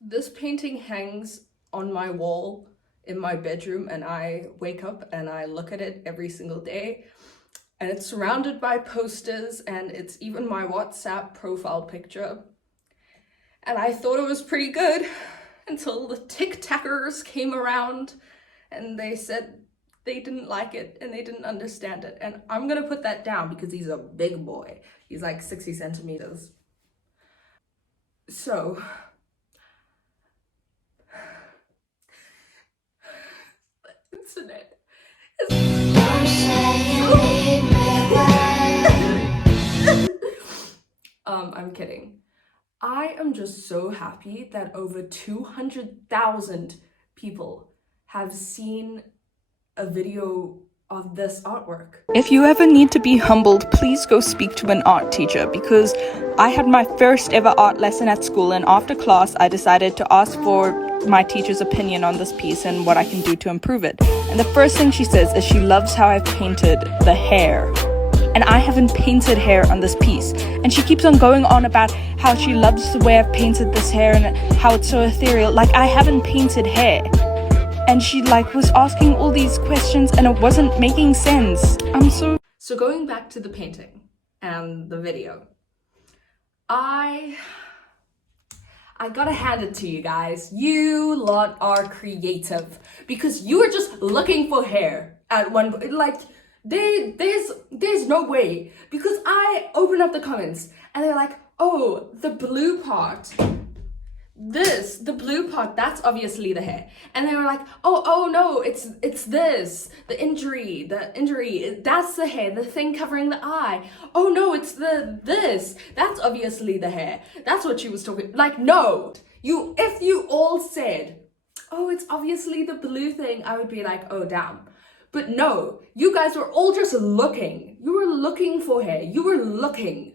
This painting hangs on my wall in my bedroom, and I wake up and I look at it every single day. And it's surrounded by posters, and it's even my WhatsApp profile picture. And I thought it was pretty good until the tic-tackers came around and they said they didn't like it and they didn't understand it. And I'm gonna put that down because he's a big boy. He's like 60 centimeters. So, internet. I'm kidding. I am just so happy that over 200,000 people have seen a video of this artwork. If you ever need to be humbled, please go speak to an art teacher, because I had my first ever art lesson at school, and after class I decided to ask for my teacher's opinion on this piece and what I can do to improve it. And the first thing she says is she loves how I've painted the hair. And I haven't painted hair on this piece. And she keeps on going on about how she loves the way I've painted this hair and how it's so ethereal. Like, I haven't painted hair. And she was asking all these questions and it wasn't making sense. So going back to the painting and the video, I gotta hand it to you guys. You lot are creative, because you were just looking for hair at one point. There's no way, because I opened up the comments and they're like, oh, the blue part, the blue part, that's obviously the hair. And they were like, oh no, it's this, the injury, that's the hair, the thing covering the eye. Oh no, it's this, that's obviously the hair. That's what she was talking, like, no. If you all said, oh, it's obviously the blue thing, I would be like, oh damn. But no, you guys were all just looking. You were looking for hair. You were looking.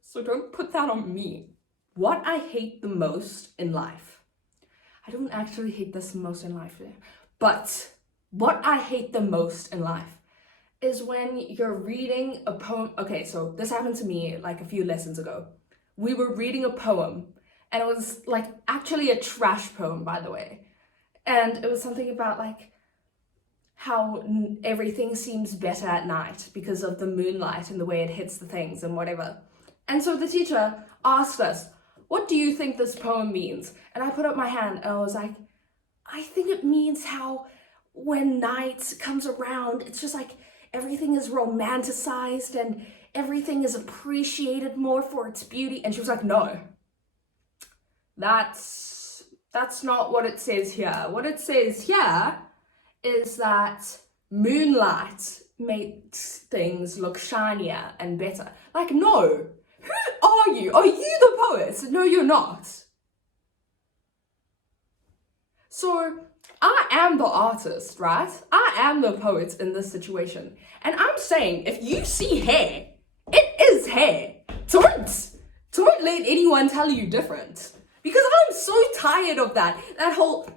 So don't put that on me. What I hate the most in life, I don't actually hate this most in life, but what I hate the most in life is when you're reading a poem. Okay, so this happened to me like a few lessons ago. We were reading a poem, and it was like actually a trash poem, by the way. And it was something about like how everything seems better at night because of the moonlight and the way it hits the things and whatever. And so the teacher asked us, what do you think this poem means? And I put up my hand and I was like, I think it means how when night comes around, it's just like everything is romanticized and everything is appreciated more for its beauty. And she was like, no, that's not what it says here. What it says here is that moonlight makes things look shinier and better. Like, no. Who are you? Are you the poet? No, you're not. So I am the artist, right? I am the poet in this situation. And I'm saying, if you see hair, it is hair. Don't let anyone tell you different. Because I'm so tired of that whole,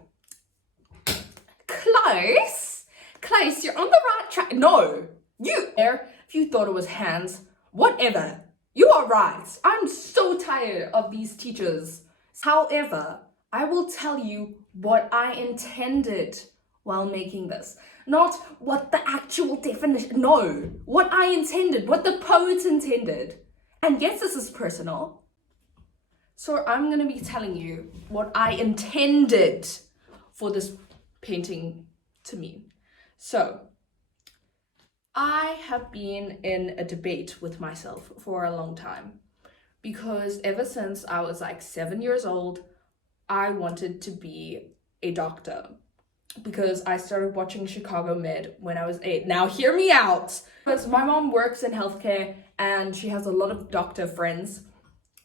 Close, you're on the right track. No, if you thought it was hands, whatever. You are right. I'm so tired of these teachers. However, I will tell you what I intended while making this. Not what the actual definition, no. What I intended, what the poet intended. And yes, this is personal. So I'm gonna be telling you what I intended for this painting to mean. So, I have been in a debate with myself for a long time, because ever since I was like 7 years old, I wanted to be a doctor, because I started watching Chicago Med when I was 8. Now hear me out, because my mom works in healthcare and she has a lot of doctor friends,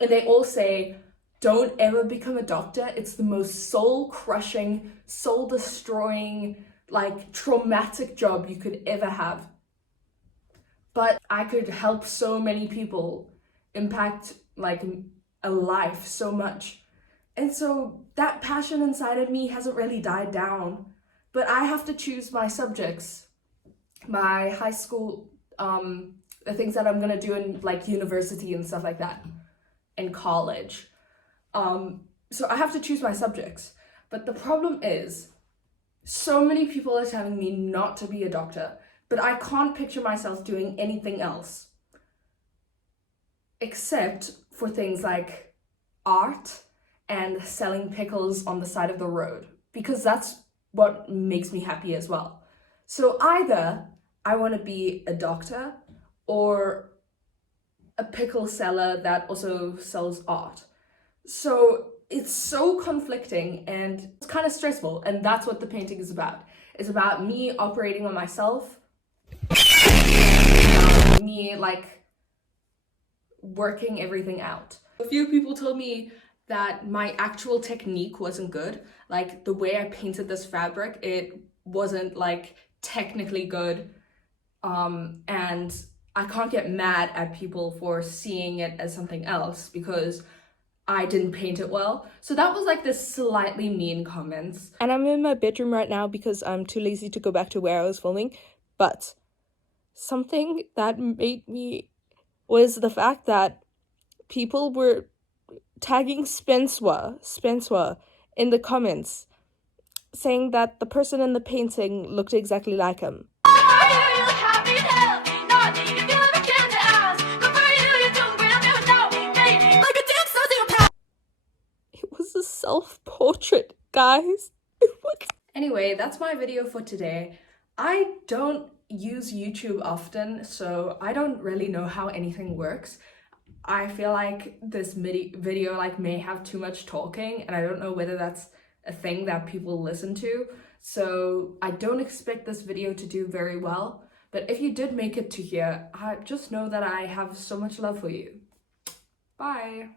and they all say, don't ever become a doctor. It's the most soul-crushing, soul-destroying, like traumatic job you could ever have. But I could help so many people, impact like a life so much. And so that passion inside of me hasn't really died down. But I have to choose my subjects, my high school, the things that I'm gonna do in like university and stuff like that, in college. So I have to choose my subjects. But the problem is, so many people are telling me not to be a doctor, but I can't picture myself doing anything else except for things like art and selling pickles on the side of the road, because that's what makes me happy as well. So either I want to be a doctor or a pickle seller that also sells art. So it's so conflicting and it's kind of stressful, and that's what the painting is about. It's about me operating on myself, me like working everything out. A few people told me that my actual technique wasn't good. Like the way I painted this fabric, it wasn't like technically good. And I can't get mad at people for seeing it as something else because I didn't paint it well. So that was like this slightly mean comments. And I'm in my bedroom right now because I'm too lazy to go back to where I was filming. But something that made me was the fact that people were tagging Spencer in the comments, saying that the person in the painting looked exactly like him. It was a self-portrait, guys. Anyway, that's my video for today. I don't use YouTube often, so I don't really know how anything works. I feel like this video like may have too much talking, and I don't know whether that's a thing that people listen to. So I don't expect this video to do very well. But if you did make it to here, just know that I have so much love for you. Bye.